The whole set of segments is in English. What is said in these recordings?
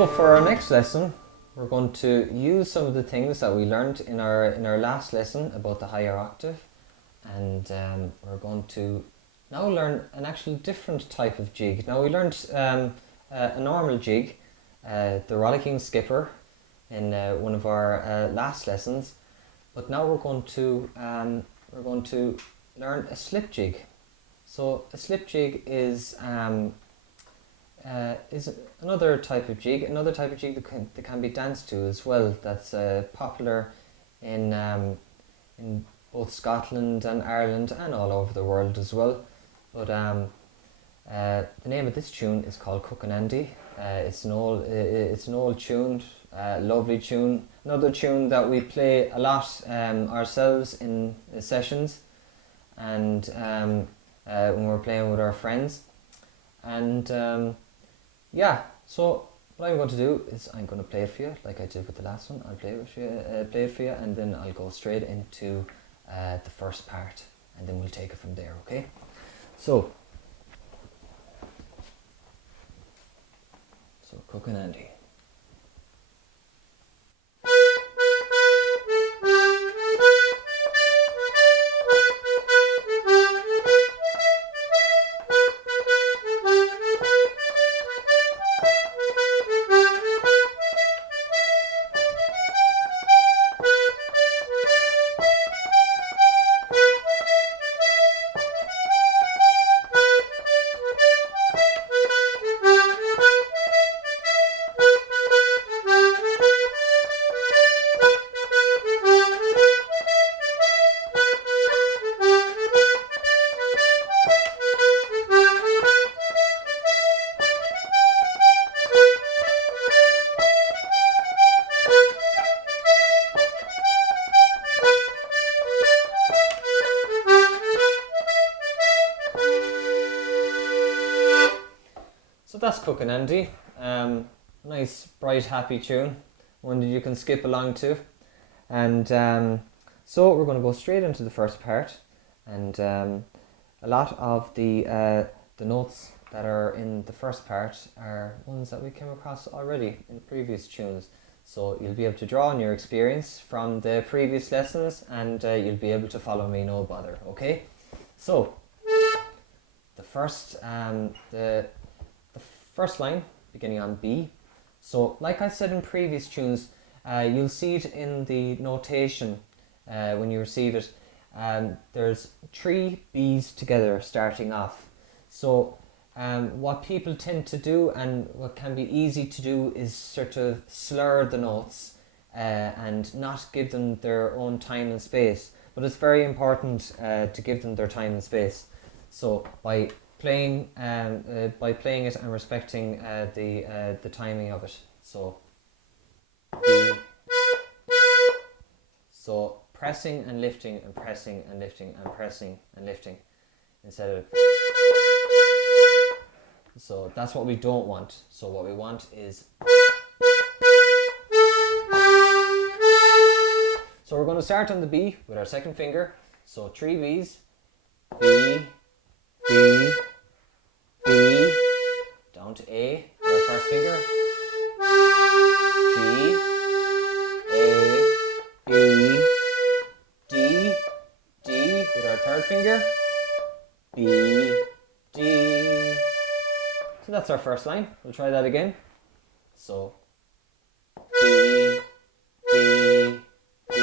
So for our next lesson, we're going to use some of the things that we learned in our last lesson about the higher octave, and we're going to now learn an actually different type of jig. Now we learned a normal jig, the rollicking skipper, in one of our last lessons, but now we're going to learn a slip jig. So a slip jig is another type of jig that can be danced to as well. That's popular in both Scotland and Ireland and all over the world as well. But the name of this tune is called Cucanandy. It's an old tune, lovely tune. Another tune that we play a lot ourselves in sessions, and when we're playing with our friends. And yeah, so what I'm going to do is I'm going to play it for you like I did with the last one. I'll play it for you, and then I'll go straight into the first part, and then we'll take it from there, okay? So Cucanandy. That's Cucanandy. Nice, bright, happy tune, one that you can skip along to. And so we're going to go straight into the first part. And a lot of the notes that are in the first part are ones that we came across already in previous tunes. So you'll be able to draw on your experience from the previous lessons, and you'll be able to follow me no bother, okay? So the first first line, beginning on B. So, like I said in previous tunes, you'll see it in the notation when you receive it. There's 3 B's together starting off. So, what people tend to do, and what can be easy to do, is sort of slur the notes and not give them their own time and space. But it's very important to give them their time and space. So, by playing it and respecting the timing of it. So B. So pressing and lifting and pressing and lifting and pressing and lifting instead of. So that's what we don't want. So what we want is. So we're going to start on the B with our second finger. So 3 B's. B, B, B, down to A with our first finger. G, A, B, D, D with our third finger. B, D. So that's our first line. We'll try that again. So B, B, B,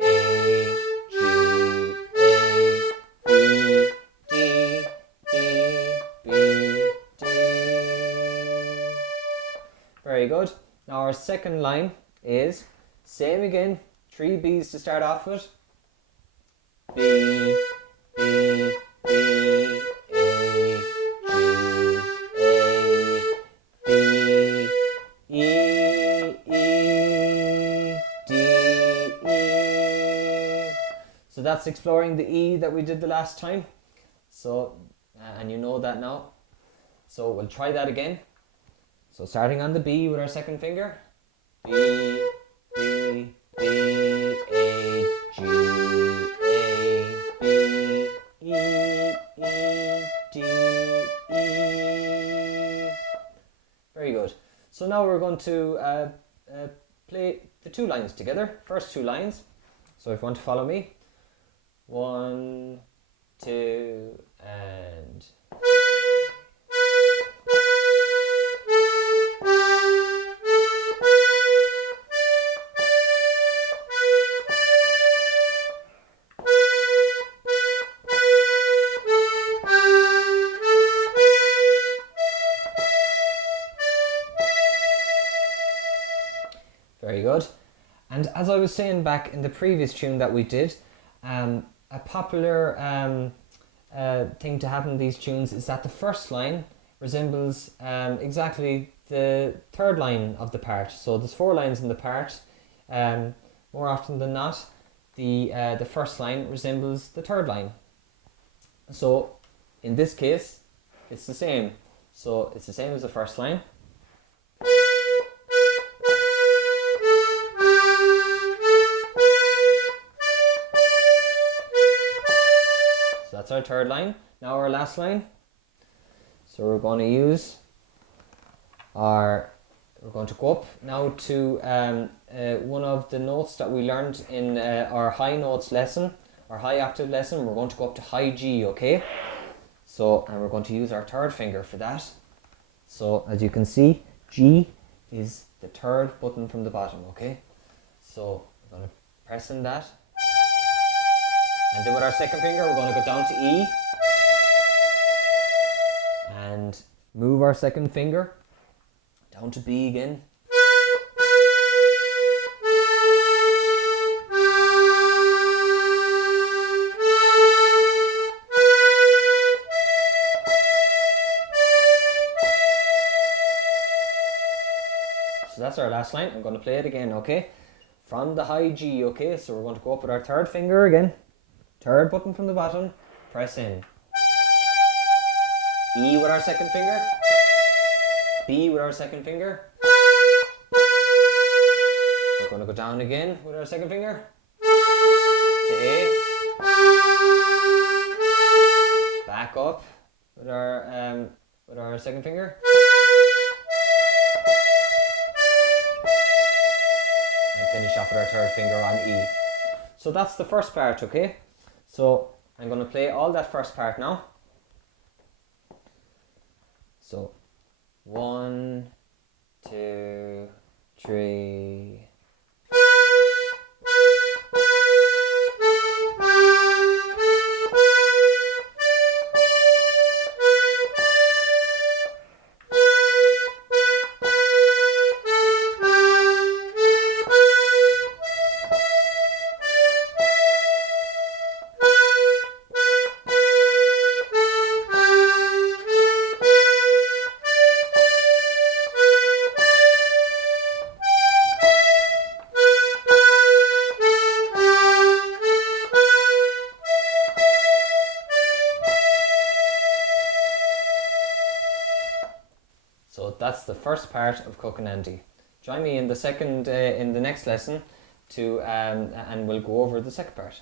A, G, A, B, D, D, B, D. Very good. Now our second line is same again. 3 B's to start off with. B, B, B, A, G, A, B, E, E, D, E. So that's exploring the E that we did the last time. So, and you know that now. So we'll try that again. So starting on the B with our second finger. B, B, B, A, G, A, B, E, E, D, E. Very good. So now we're going to play the two lines together, first two lines. So if you want to follow me, 1, 2, and... Very good. And as I was saying back in the previous tune that we did, a popular thing to happen in these tunes is that the first line resembles exactly the third line of the part. So there's 4 lines in the part. More often than not, the first line resembles the third line. So in this case, it's the same. So it's the same as the first line. That's our third line. Now our last line. So we're going to use we're going to go up now to one of the notes that we learned in our high notes lesson, our high octave lesson. We're going to go up to high G, okay? So, and we're going to use our third finger for that. So as you can see, G is the third button from the bottom, okay? So we're going to press in that. And then with our second finger, we're going to go down to E and move our second finger down to B again. So that's our last line. I'm going to play it again, okay? From the high G, okay? So we're going to go up with our third finger again. Third button from the bottom, press in. E with our second finger. B with our second finger. We're going to go down again with our second finger. To A. Back up with our second finger. And finish off with our third finger on E. So that's the first part, okay? So I'm going to play all that first part now. So 1, 2, 3. So that's the first part of Cucanandy. Join me in the next lesson and we'll go over the second part.